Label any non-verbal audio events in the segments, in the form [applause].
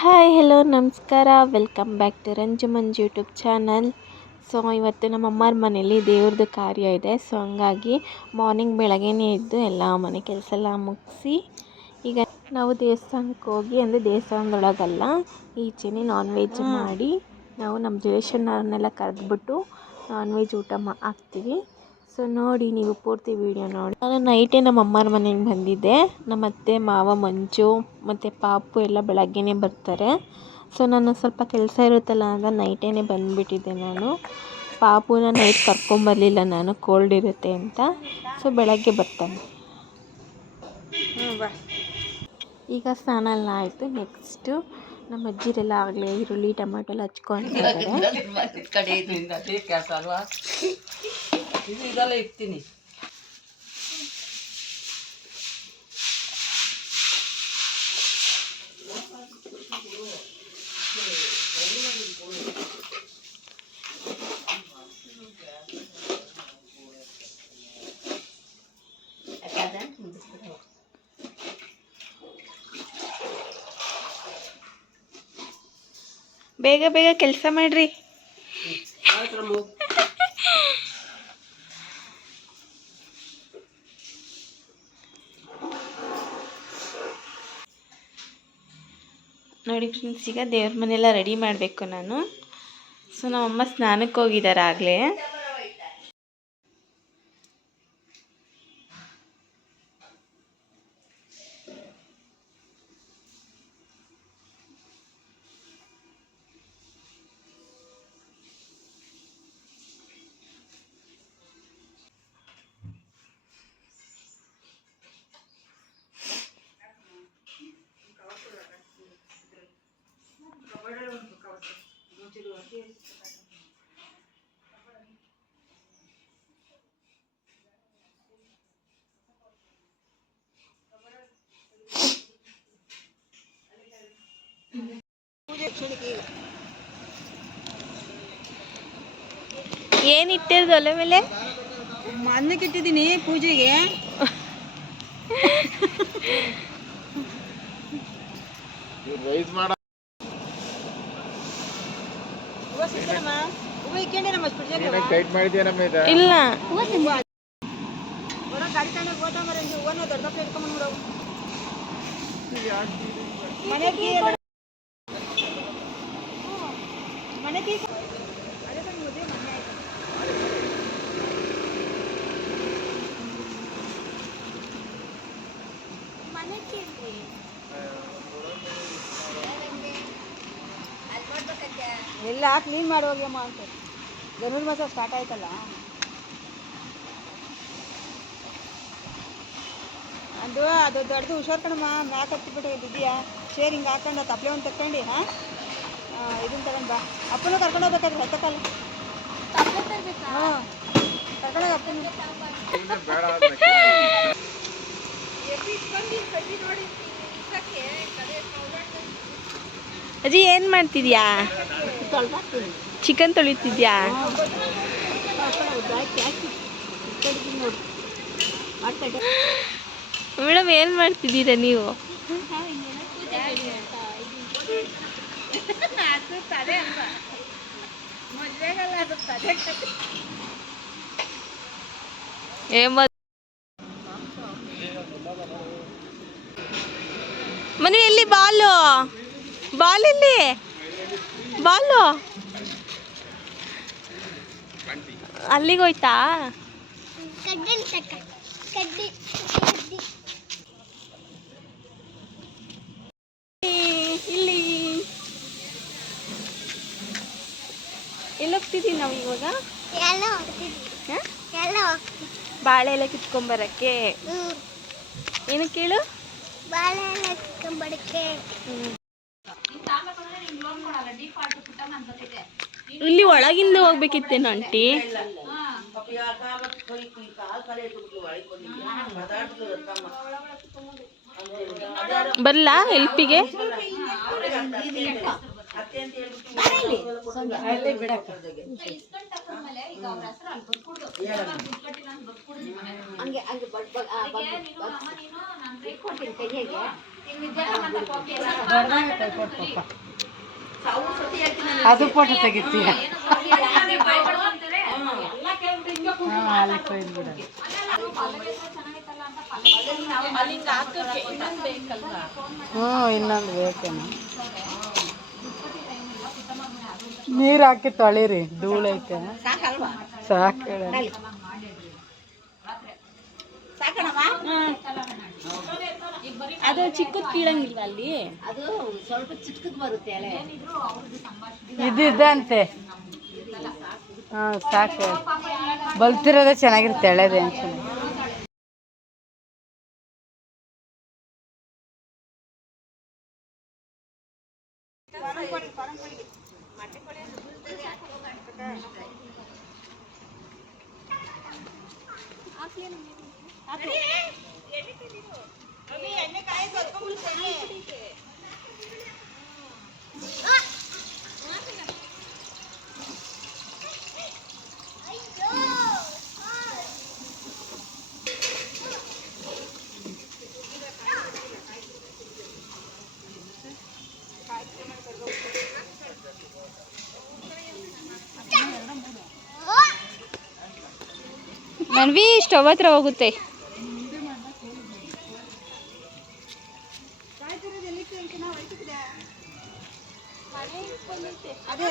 Hi hello ನಮಸ್ಕಾರ. Welcome back to Ranjumanj YouTube channel so ಇವತ್ತು ನಮ್ಮ ಅಮ್ಮರ ಮನೇಲಿ ದೇವ್ರದ್ದು ಕಾರ್ಯ ಇದೆ. ಸೊ ಹಂಗಾಗಿ ಮಾರ್ನಿಂಗ್ ಬೆಳಗ್ಗೆನೇ ಇದ್ದು ಎಲ್ಲ ಮನೆ ಕೆಲಸ ಎಲ್ಲ ಮುಗಿಸಿ ಈಗ ನಾವು ದೇವಸ್ಥಾನಕ್ಕೆ ಹೋಗಿ ಅಂದರೆ ದೇವಸ್ಥಾನದೊಳಗಲ್ಲ ಈಚೆನೇ ನಾನ್ ವೆಜ್ ಮಾಡಿ ನಾವು ನಮ್ಮ ರಿಲೇಷನ್ನವ್ರನ್ನೆಲ್ಲ ಕರೆದ್ಬಿಟ್ಟು ನಾನ್ ವೆಜ್ ಊಟ ಮಾ ಹಾಕ್ತೀವಿ. ಸೊ ನೋಡಿ, ನೀವು ಪೂರ್ತಿ ವೀಡಿಯೋ ನೋಡಿ. ನಾನು ನೈಟೇ ನಮ್ಮ ಅಮ್ಮರ ಮನೆಗೆ ಬಂದಿದ್ದೆ. ನಮ್ಮ ಅತ್ತೆ, ಮಾವ, ಮಂಜು ಮತ್ತು ಪಾಪು ಎಲ್ಲ ಬೆಳಗ್ಗೆನೇ ಬರ್ತಾರೆ. ಸೊ ನಾನು ಸ್ವಲ್ಪ ಕೆಲಸ ಇರುತ್ತಲ್ಲ, ಅಂತ ನೈಟೇ ಬಂದುಬಿಟ್ಟಿದ್ದೆ ನಾನು. ಪಾಪುನ ನೈಟ್ ಕರ್ಕೊಂಬರಲಿಲ್ಲ ನಾನು ಕೋಲ್ಡ್ ಇರುತ್ತೆ ಅಂತ. ಸೊ ಬೆಳಗ್ಗೆ ಬರ್ತಾನೆ. ಈಗ ಸ್ನಾನ ಎಲ್ಲ ಆಯಿತು. ನೆಕ್ಸ್ಟು ನಮ್ಮ ಅಜ್ಜಿರೆಲ್ಲ ಆಗಲೇ ಈರುಳ್ಳಿ, ಟೊಮೆಟೊ ಎಲ್ಲ ಹಚ್ಕೊಂಡಿದ್ದಾರೆ. [laughs] ಇದು ಇದೆಲ್ಲ ಇಡ್ತೀನಿ. ಬೇಗ ಬೇಗ ಕೆಲಸ ಮಾಡಿರಿ. ನೋಡಿ ಫ್ರೆಂಡ್ಸ್ ಈಗ ದೇವ್ರ ಮನೆಯೆಲ್ಲ ರೆಡಿ ಮಾಡಬೇಕು ನಾನು. ಸೊ ನಮ್ಮಮ್ಮ ಸ್ನಾನಕ್ಕೆ ಹೋಗಿದ್ದಾರೆ ಆಗಲೇ ಏನು ಇಟ್ಟಿರೋದು ಒಲೆ ಮೇಲೆ? ಅನ್ನಕ್ಕೆ ಇಟ್ಟಿದ್ದೀನಿ ಪೂಜೆಗೆ. ಟೈಟ್ ಮಾಡಿದ್ಯಾ ಇದು? ಇಲ್ಲ. ಗಾಡಿ ಮನೆಗೆ ಅದೇ ಕಣ್ ಮದುವೆ ಮೊನ್ನೆ ಆಯ್ತು ಎಲ್ಲ ಕ್ಲೀನ್ ಅಂತ. ಸ್ಟಾರ್ಟ್ ಆಯ್ತಲ್ಲ. ಅದು ಅದು ದೊಡ್ಡದು ಹುಷಾರು ಕಣಮ್ಮ, ಮ್ಯಾಕ್ ಹತ್ತಿಬಿಟ್ಟು ಬಿದ್ದೀಯಾ ಶೇರ್ ಹಿಂಗೆ ಹಾಕೊಂಡು ತಪ್ಪಲೆ ಒಂದು ತಕ್ಕೊಂಡಿ, ಹಾಂ? ಇದನ್ನ ತಗೊಂಡು ಬಾ. ಅಪ್ಪನ ಕರ್ಕೊಂಡು ಹೋಗ್ಬೇಕಾದ್ರೆ ಹತ್ತಕ್ಕಲ್ಲ ಹಾಂ. ಕರ್ಕೊಂಡು ಅಪ್ಪನ. ಅಜ್ಜಿ ಏನು ಮಾಡ್ತಿದ್ಯಾ? ಚಿಕನ್ ತೊಳಿತಿದ್ಯಾ? ಮೇಡಮ್ ಏನು ಮಾಡ್ತಿದ್ದೀರಾ ನೀವು? ಏ ಮದ್- ಮನು ಎಲ್ಲಿ ಬಾಲು ಬಾಲ್ ಎಲ್ಲಿ ಬಾಲು ಅಲ್ಲಿಗೆ ಹೋಯ್ತಾ ಇಲ್ಲಿ ಎಲ್ಲೋಗ್ತಿದ್ದೀವಿ ನಾವು ಇವಾಗ ಹ? ಬಾಳೆ ಎಲ್ಲ ಕಿತ್ಕೊಂಬರಕ್ಕೆ ಏನು ಕೇಳು ಇಲ್ಲಿ ಒಳಗಿಂದ ಹೋಗ್ಬೇಕಿತ್ತೇನು ಆಂಟಿ? ಬರ್ಲಾ ಹೆಲ್ಪಿಗೆ ಅದು ಫೋಟೋ ತೆಗಿತೀಯ? ಹ್ಞೂ ಇನ್ನೊಂದು ಬೇಕೇನು. ನೀರು ಹಾಕಿ ತೊಳಿರಿ ಧೂಳೈತೆ ಸಾಕು ಅದು ಚಿಕ್ಕದ್ ಕೀಳಂಗಿಲ್ಲ ಅಲ್ಲಿ. ಇದಿದಂತೆ ಹಾಂ ಸಾಕು ಬಲ್ತಿರೋದೇ ಚೆನ್ನಾಗಿರುತ್ತೆ ಎಳೆದೇ ಚೆನ್ನಾಗಿ ಮನ್ವಿ ಸ್ಟವ್ ಹತ್ರ ಹೋಗುತ್ತೆ. ಅದೇ.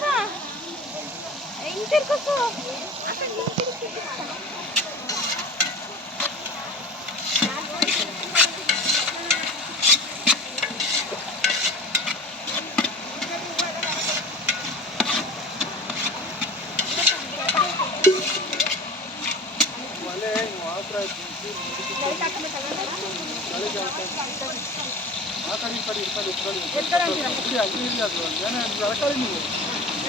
ಕಾಯ್ತಿರಿಲ್ಲ ಪರಂಗಳಿಗೆ ಅಲ್ಲ ಅದು ಅದನ್ನೇ ಅದಕ್ಕೆ ಹಾಕತ್ತೀವಿ ಕುಂತಿಲ್ಲ ಅಪ್ಪ ತಂದಿ ನಮ್ಮ ಮಿಸ್ಬಿಟ್ಟಿದೆ ಅಂತ ಹೇಳಿದ್ನಲ್ಲ ರಂಜಕ್ಕ ರಂಜಕ್ಕ ಅಪ್ಪಾಜಿ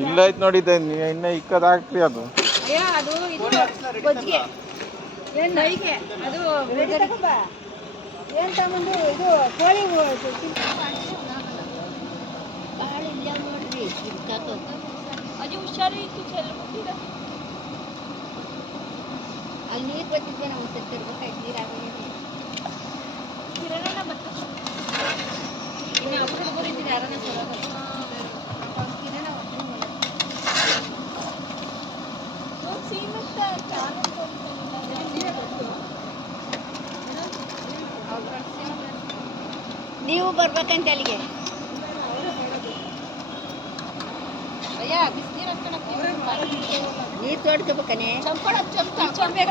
ಇಲ್ಲ ಐತ್ ನೋಡಿದ್ದೆ ನೀ ಇನ್ನ ಇಕ್ಕದ ಹಾಕ್ರಿ ಅದು. ಏ, ಅದು ಇದು ಗೊಜ್ಜಿಗೆ. ಏನು ನೈಗೆ ಅದು ತಗೊಂಬ ಏನು ತಗೊಂಡು ಇದು ಕೋಳಿ ಅದು? ಹುಷಾರು ಇತ್ತು ಚೆಲ್ಬಿಟ್ಟಿರ ಅಲ್ಲಿ ನೀರು ಬರ್ತಿದ್ದೆ ನಾವು ನೀರ ನೀರು ನೀವು ಬರ್ಬೇಕಂತ ಅಲ್ಲಿಗೆ. ನೀರು ತೋಡ್ಕೋಬೇಕನೇ ಚಂಪಡ ಚಂಪ ಚಂಪೆ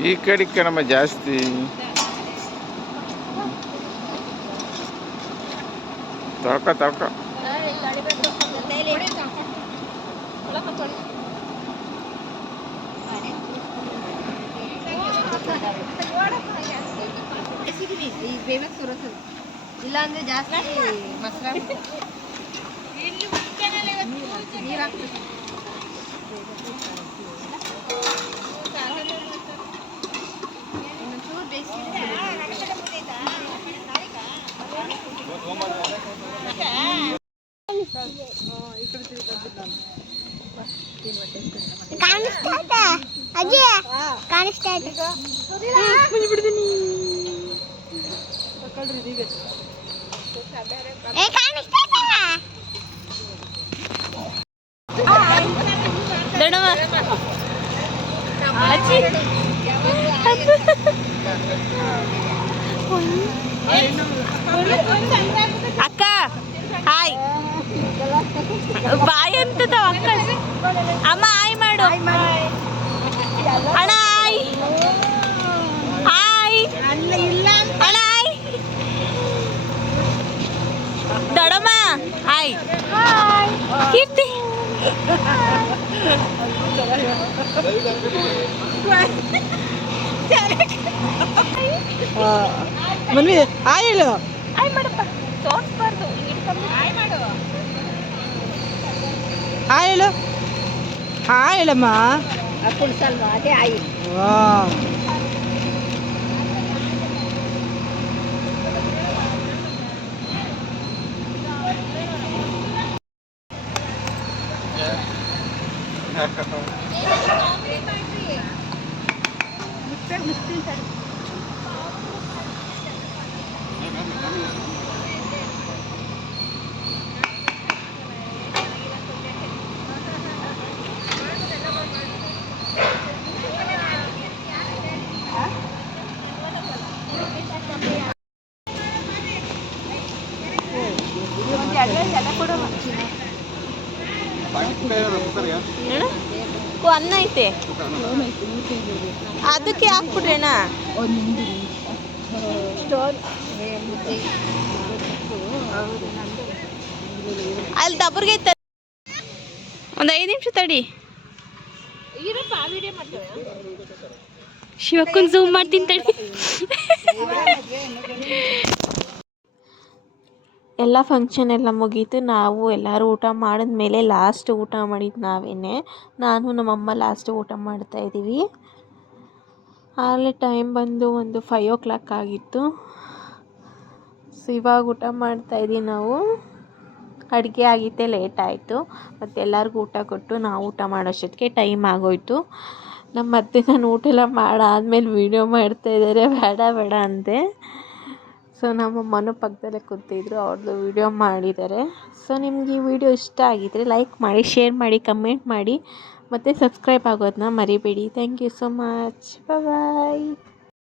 ಈ ಕಡೆ ಕಣಮ್ಮ ಜಾಸ್ತಿ. ತೊಳ್ಕ ತೊಳ್ಕ. ಇಲ್ಲ ಅಂದ್ರೆ ಜಾಸ್ತಿ ಮಸಾಲ ನೀರು ಹಾಕ್ಬೇಕು. ಕಾಣಿಸ್ತಾ ಅಜ್ಜಿ ಕಾಣಿಸ್ತಾ ಬಿಡ್ತೀನಿ ದಣವ. ಅಜ್ಜಿ. ಏನು ಅಕ್ಕ, ಹಾಯ್. ಬಾಯ್ ಅಂತದ ಅಕ್ಕ. ಅಮ್ಮ, ಹಾಯ್ ಮಾಡು. ಅಣ್ಣ, ಹಾಯ್. ಹಾಯ್. ಅಣ್ಣ, ಹಾಯ್. ದೊಡಮ್ಮ ಹಾಯ್. ಕೀರ್ತಿ. ಮನ್ವಿ ಆ ಹೇಳು ಹಾಯ್ ಮಾಡಪ್ಪ ತೋರಿಸ್ಬಾರ್ದು. ಹಾಯ್ ಹೇಳು. ಆ ಹೇಳಮ್ಮ. ಅದೇ ಆಯಿ ವಾ ಏನು ಓ ಅನ್ನ ಐತೆ? ಅದಕ್ಕೆ ಹಾಕ್ಬಿಡ್ರಣ್ಣ ಅಲ್ಲಿ ದಬ್ಬರ್ಗೆ ಐತೆ. ಒಂದು ಐದು ನಿಮಿಷ ತಡಿ. ಶಿವಕ್ಕನ್ ಝೂಮ್ ಮಾಡ್ತೀನಿ ತಡಿ. ಎಲ್ಲ ಫಂಕ್ಷನ್ ಎಲ್ಲ ಮುಗೀತು. ನಾವು ಎಲ್ಲರೂ ಊಟ ಮಾಡಿದ್ಮೇಲೆ ಲಾಸ್ಟ್ ಊಟ ಮಾಡಿದ್ದು ನಾವೇ ನಾನು, ನಮ್ಮಮ್ಮ ಲಾಸ್ಟ್ ಊಟ ಮಾಡ್ತಾ ಇದ್ದೀವಿ. ಆಗಲೇ ಟೈಮ್ ಬಂದು ಒಂದು ಫೈವ್ ಓ ಕ್ಲಾಕ್ ಆಗಿತ್ತು. ಸೊ ಇವಾಗ ಊಟ ಮಾಡ್ತಾಯಿದ್ದೀವಿ ನಾವು. ಅಡುಗೆ ಆಗಿದ್ದೇ ಲೇಟ್ ಆಯಿತು. ಮತ್ತು ಎಲ್ಲರಿಗೂ ಊಟ ಕೊಟ್ಟು ನಾವು ಊಟ ಮಾಡೋಷ್ಟೊತ್ತಿಗೆ ಟೈಮ್ ಆಗೋಯ್ತು. ನಮ್ಮ ಅತ್ತೆ ನಾನು ಊಟ ಎಲ್ಲ ಮಾಡಾದ್ಮೇಲೆ ವೀಡಿಯೋ ಮಾಡ್ತಾಯಿದ್ದಾರೆ ಬೇಡ ಬೇಡ ಅಂದೆ. ಸೊ ನಮ್ಮಮ್ಮನೂ ಪಕ್ಕದಲ್ಲೇ ಕೂತಿದ್ರು, ಅವ್ರದ್ದು ವಿಡಿಯೋ ಮಾಡಿದ್ದಾರೆ. ಸೊ ನಿಮ್ಗೆ ಈ ವಿಡಿಯೋ ಇಷ್ಟ ಆಗಿದ್ದರೆ ಲೈಕ್ ಮಾಡಿ ಶೇರ್ ಮಾಡಿ ಕಮೆಂಟ್ ಮಾಡಿ, ಮತ್ತು ಸಬ್ಸ್ಕ್ರೈಬ್ ಆಗೋದನ್ನ ಮರಿಬೇಡಿ. Thank you so much bye